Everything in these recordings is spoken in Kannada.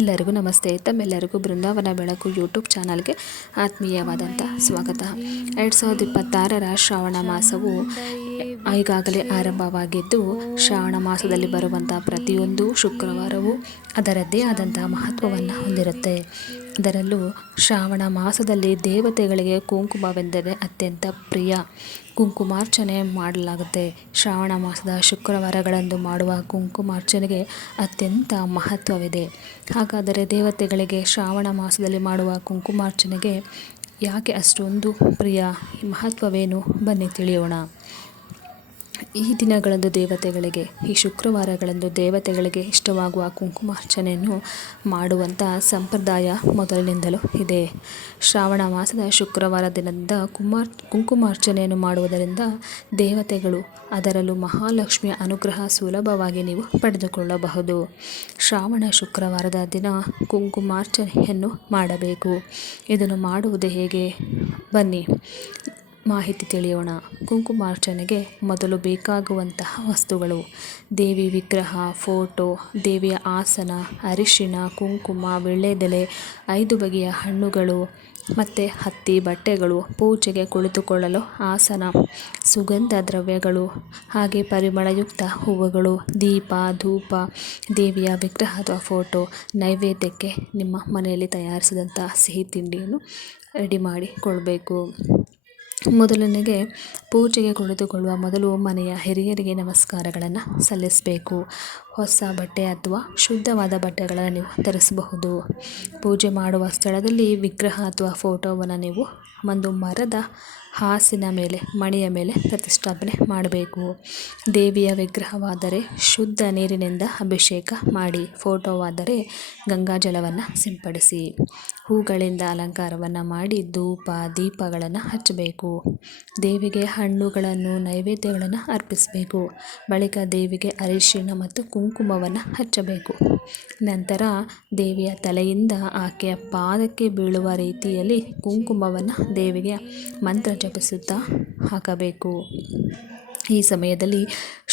ಎಲ್ಲರಿಗೂ ನಮಸ್ತೆ. ತಮ್ಮೆಲ್ಲರಿಗೂ ಬೃಂದಾವನ ಬೆಳಕು ಯೂಟ್ಯೂಬ್ ಚಾನಲ್ಗೆ ಆತ್ಮೀಯವಾದಂಥ ಸ್ವಾಗತ. 2026ರ ಶ್ರಾವಣ ಮಾಸವು ಈಗಾಗಲೇ ಆರಂಭವಾಗಿದ್ದು, ಶ್ರಾವಣ ಮಾಸದಲ್ಲಿ ಬರುವಂಥ ಪ್ರತಿಯೊಂದು ಶುಕ್ರವಾರವೂ ಅದರದ್ದೇ ಆದಂಥ ಮಹತ್ವವನ್ನು ಹೊಂದಿರುತ್ತೆ. ಅದರಲ್ಲೂ ಶ್ರಾವಣ ಮಾಸದಲ್ಲಿ ದೇವತೆಗಳಿಗೆ ಕುಂಕುಮವೆಂದರೆ ಅತ್ಯಂತ ಪ್ರಿಯ. ಕುಂಕುಮಾರ್ಚನೆ ಮಾಡಲಾಗುತ್ತೆ. ಶ್ರಾವಣ ಮಾಸದ ಶುಕ್ರವಾರಗಳಂದು ಮಾಡುವ ಕುಂಕುಮಾರ್ಚನೆಗೆ ಅತ್ಯಂತ ಮಹತ್ವವಿದೆ. ಹಾಗಾದರೆ ದೇವತೆಗಳಿಗೆ ಶ್ರಾವಣ ಮಾಸದಲ್ಲಿ ಮಾಡುವ ಕುಂಕುಮಾರ್ಚನೆಗೆ ಯಾಕೆ ಅಷ್ಟೊಂದು ಪ್ರಿಯ, ಮಹತ್ವವೇನು, ಬನ್ನಿ ತಿಳಿಯೋಣ. ಈ ದಿನಗಳಂದು ದೇವತೆಗಳಿಗೆ, ಈ ಶುಕ್ರವಾರಗಳಂದು ದೇವತೆಗಳಿಗೆ ಇಷ್ಟವಾಗುವ ಕುಂಕುಮಾರ್ಚನೆಯನ್ನು ಮಾಡುವಂಥ ಸಂಪ್ರದಾಯ ಮೊದಲಿನಿಂದಲೂ ಇದೆ. ಶ್ರಾವಣ ಮಾಸದ ಶುಕ್ರವಾರ ದಿನದಿಂದ ಕುಂಕುಮಾರ್ಚನೆಯನ್ನು ಮಾಡುವುದರಿಂದ ದೇವತೆಗಳು, ಅದರಲ್ಲೂ ಮಹಾಲಕ್ಷ್ಮಿಯ ಅನುಗ್ರಹ ಸುಲಭವಾಗಿ ನೀವು ಪಡೆದುಕೊಳ್ಳಬಹುದು. ಶ್ರಾವಣ ಶುಕ್ರವಾರದ ದಿನ ಕುಂಕುಮಾರ್ಚನೆಯನ್ನು ಮಾಡಬೇಕು. ಇದನ್ನು ಮಾಡುವುದು ಹೇಗೆ, ಬನ್ನಿ ಮಾಹಿತಿ ತಿಳಿಯೋಣ. ಕುಂಕುಮಾರ್ಚನೆಗೆ ಮೊದಲು ಬೇಕಾಗುವಂತಹ ವಸ್ತುಗಳು: ದೇವಿ ವಿಗ್ರಹ, ಫೋಟೋ, ದೇವಿಯ ಆಸನ, ಅರಿಶಿನ, ಕುಂಕುಮ, ವೀಳ್ಯದೆಲೆ, 5 ಬಗೆಯ ಹಣ್ಣುಗಳು ಮತ್ತು ಹತ್ತಿ ಬಟ್ಟೆಗಳು, ಪೂಜೆಗೆ ಕುಳಿತುಕೊಳ್ಳಲು ಆಸನ, ಸುಗಂಧ ದ್ರವ್ಯಗಳು, ಹಾಗೆ ಪರಿಮಳಯುಕ್ತ ಹೂವುಗಳು, ದೀಪ, ಧೂಪ, ದೇವಿಯ ವಿಗ್ರಹ ಅಥವಾ ಫೋಟೋ, ನೈವೇದ್ಯಕ್ಕೆ ನಿಮ್ಮ ಮನೆಯಲ್ಲಿ ತಯಾರಿಸಿದಂಥ ಸಿಹಿ ತಿಂಡಿಯನ್ನು ರೆಡಿ ಮಾಡಿಕೊಳ್ಬೇಕು. ಮೊದಲನೆಗೆ ಪೂಜೆಗೆ ಕುಳಿತುಕೊಳ್ಳುವ ಮೊದಲು ಮನೆಯ ಹಿರಿಯರಿಗೆ ನಮಸ್ಕಾರಗಳನ್ನು ಸಲ್ಲಿಸಬೇಕು. ಹೊಸ ಬಟ್ಟೆ ಅಥವಾ ಶುದ್ಧವಾದ ಬಟ್ಟೆಗಳನ್ನು ನೀವು ಧರಿಸಬಹುದು. ಪೂಜೆ ಮಾಡುವ ಸ್ಥಳದಲ್ಲಿ ವಿಗ್ರಹ ಅಥವಾ ಫೋಟೋವನ್ನು ನೀವು ಒಂದು ಮರದ ಹಾಸಿನ ಮೇಲೆ, ಮಣೆಯ ಮೇಲೆ ಪ್ರತಿಷ್ಠಾಪನೆ ಮಾಡಬೇಕು. ದೇವಿಯ ವಿಗ್ರಹವಾದರೆ ಶುದ್ಧ ನೀರಿನಿಂದ ಅಭಿಷೇಕ ಮಾಡಿ, ಫೋಟೋವಾದರೆ ಗಂಗಾಜಲವನ್ನು ಸಿಂಪಡಿಸಿ, ಹೂಗಳಿಂದ ಅಲಂಕಾರವನ್ನು ಮಾಡಿ ಧೂಪ ದೀಪಗಳನ್ನು ಹಚ್ಚಬೇಕು. ದೇವಿಗೆ ಹಣ್ಣುಗಳನ್ನು, ನೈವೇದ್ಯಗಳನ್ನು ಅರ್ಪಿಸಬೇಕು. ಬಳಿಕ ದೇವಿಗೆ ಅರಿಶಿಣ ಮತ್ತು ಕುಂಕುಮವನ್ನು ಹಚ್ಚಬೇಕು. ನಂತರ ದೇವಿಯ ತಲೆಯಿಂದ ಆಕೆಯ ಪಾದಕ್ಕೆ ಬೀಳುವ ರೀತಿಯಲ್ಲಿ ಕುಂಕುಮವನ್ನು ದೇವಿಗೆ ಮಂತ್ರ ಜಪಿಸುತ್ತಾ ಹಾಕಬೇಕು. ಈ ಸಮಯದಲ್ಲಿ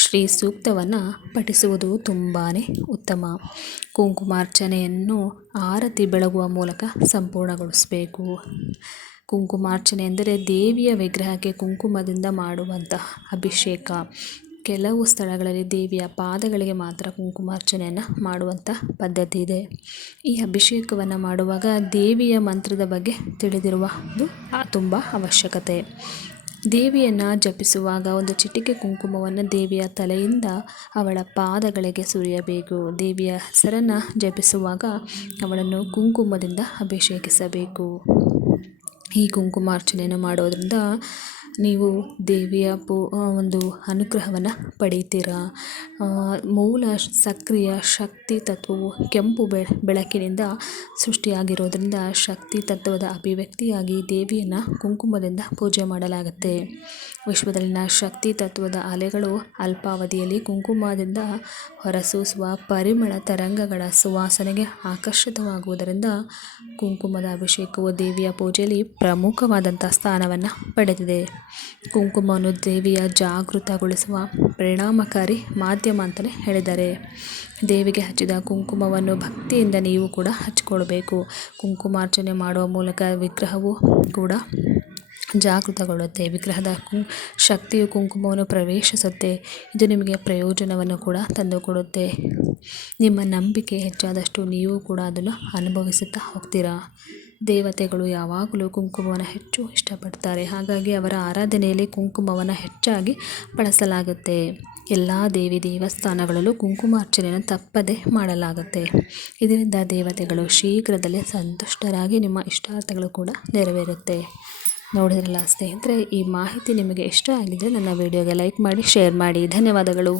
ಶ್ರೀ ಸೂಕ್ತವನ್ನು ಪಠಿಸುವುದು ತುಂಬಾ ಉತ್ತಮ. ಕುಂಕುಮಾರ್ಚನೆಯನ್ನು ಆರತಿ ಬೆಳಗುವ ಮೂಲಕ ಸಂಪೂರ್ಣಗೊಳಿಸಬೇಕು. ಕುಂಕುಮಾರ್ಚನೆ ಎಂದರೆ ದೇವಿಯ ವಿಗ್ರಹಕ್ಕೆ ಕುಂಕುಮದಿಂದ ಮಾಡುವಂತಹ ಅಭಿಷೇಕ. ಕೆಲವು ಸ್ಥಳಗಳಲ್ಲಿ ದೇವಿಯ ಪಾದಗಳಿಗೆ ಮಾತ್ರ ಕುಂಕುಮಾರ್ಚನೆಯನ್ನು ಮಾಡುವಂಥ ಪದ್ಧತಿ ಇದೆ. ಈ ಅಭಿಷೇಕವನ್ನು ಮಾಡುವಾಗ ದೇವಿಯ ಮಂತ್ರದ ಬಗ್ಗೆ ತಿಳಿದಿರುವುದು ತುಂಬ ಅವಶ್ಯಕತೆ. ದೇವಿಯನ್ನು ಜಪಿಸುವಾಗ ಒಂದು ಚಿಟಿಕೆ ಕುಂಕುಮವನ್ನು ದೇವಿಯ ತಲೆಯಿಂದ ಅವಳ ಪಾದಗಳಿಗೆ ಸುರಿಯಬೇಕು. ದೇವಿಯ ಹೆಸರನ್ನು ಜಪಿಸುವಾಗ ಅವಳನ್ನು ಕುಂಕುಮದಿಂದ ಅಭಿಷೇಕಿಸಬೇಕು. ಈ ಕುಂಕುಮಾರ್ಚನೆಯನ್ನು ಮಾಡೋದ್ರಿಂದ ನೀವು ದೇವಿಯ ಒಂದು ಅನುಗ್ರಹವನ್ನು ಪಡೀತೀರಾ. ಮೂಲ ಸಕ್ರಿಯ ಶಕ್ತಿ ತತ್ವವು ಕೆಂಪು ಬೆಳಕಿನಿಂದ ಸೃಷ್ಟಿಯಾಗಿರೋದ್ರಿಂದ ಶಕ್ತಿ ತತ್ವದ ಅಭಿವ್ಯಕ್ತಿಯಾಗಿ ದೇವಿಯನ್ನು ಕುಂಕುಮದಿಂದ ಪೂಜೆ ಮಾಡಲಾಗುತ್ತೆ. ವಿಶ್ವದಲ್ಲಿನ ಶಕ್ತಿ ತತ್ವದ ಅಲೆಗಳು ಅಲ್ಪಾವಧಿಯಲ್ಲಿ ಕುಂಕುಮದಿಂದ ಹೊರಸೂಸುವ ಪರಿಮಳ ತರಂಗಗಳ ಸುವಾಸನೆಗೆ ಆಕರ್ಷಿತವಾಗುವುದರಿಂದ ಕುಂಕುಮದ ಅಭಿಷೇಕವು ದೇವಿಯ ಪೂಜೆಯಲ್ಲಿ ಪ್ರಮುಖವಾದಂಥ ಸ್ಥಾನವನ್ನು ಪಡೆದಿದೆ. ಕುಂಕುಮವನ್ನು ದೇವಿಯ ಜಾಗೃತಗೊಳಿಸುವ ಪರಿಣಾಮಕಾರಿ ಮಾಧ್ಯಮ ಅಂತಲೇ ಹೇಳಿದ್ದಾರೆ. ದೇವಿಗೆ ಹಚ್ಚಿದ ಕುಂಕುಮವನ್ನು ಭಕ್ತಿಯಿಂದ ನೀವು ಕೂಡ ಹಚ್ಚಿಕೊಳ್ಬೇಕು. ಕುಂಕುಮಾರ್ಚನೆ ಮಾಡುವ ಮೂಲಕ ವಿಗ್ರಹವು ಕೂಡ ಜಾಗೃತಗೊಳ್ಳುತ್ತೆ. ವಿಗ್ರಹದ ಶಕ್ತಿಯು ಕುಂಕುಮವನ್ನು ಪ್ರವೇಶಿಸುತ್ತೆ. ಇದು ನಿಮಗೆ ಪ್ರಯೋಜನವನ್ನು ಕೂಡ ತಂದುಕೊಡುತ್ತೆ. ನಿಮ್ಮ ನಂಬಿಕೆ ಹೆಚ್ಚಾದಷ್ಟು ನೀವು ಕೂಡ ಅದನ್ನು ಅನುಭವಿಸುತ್ತಾ ಹೋಗ್ತೀರಾ. ದೇವತೆಗಳು ಯಾವಾಗಲೂ ಕುಂಕುಮವನ್ನು ಹೆಚ್ಚು ಇಷ್ಟಪಡ್ತಾರೆ. ಹಾಗಾಗಿ ಅವರ ಆರಾಧನೆಯಲ್ಲಿ ಕುಂಕುಮವನ್ನು ಹೆಚ್ಚಾಗಿ ಬಳಸಲಾಗುತ್ತೆ. ಎಲ್ಲ ದೇವಸ್ಥಾನಗಳಲ್ಲೂ ಕುಂಕುಮಾರ್ಚನೆಯನ್ನು ತಪ್ಪದೇ ಮಾಡಲಾಗುತ್ತೆ. ಇದರಿಂದ ದೇವತೆಗಳು ಶೀಘ್ರದಲ್ಲೇ ಸಂತುಷ್ಟರಾಗಿ ನಿಮ್ಮ ಇಷ್ಟಾರ್ಥಗಳು ಕೂಡ ನೆರವೇರುತ್ತೆ. ನೋಡಿದ್ರಲ್ಲ ಸ್ನೇಹಿತರೆ, ಈ ಮಾಹಿತಿ ನಿಮಗೆ ಇಷ್ಟ ಆಗಿದ್ದರೆ ನನ್ನ ವಿಡಿಯೋಗೆ ಲೈಕ್ ಮಾಡಿ, ಶೇರ್ ಮಾಡಿ. ಧನ್ಯವಾದಗಳು.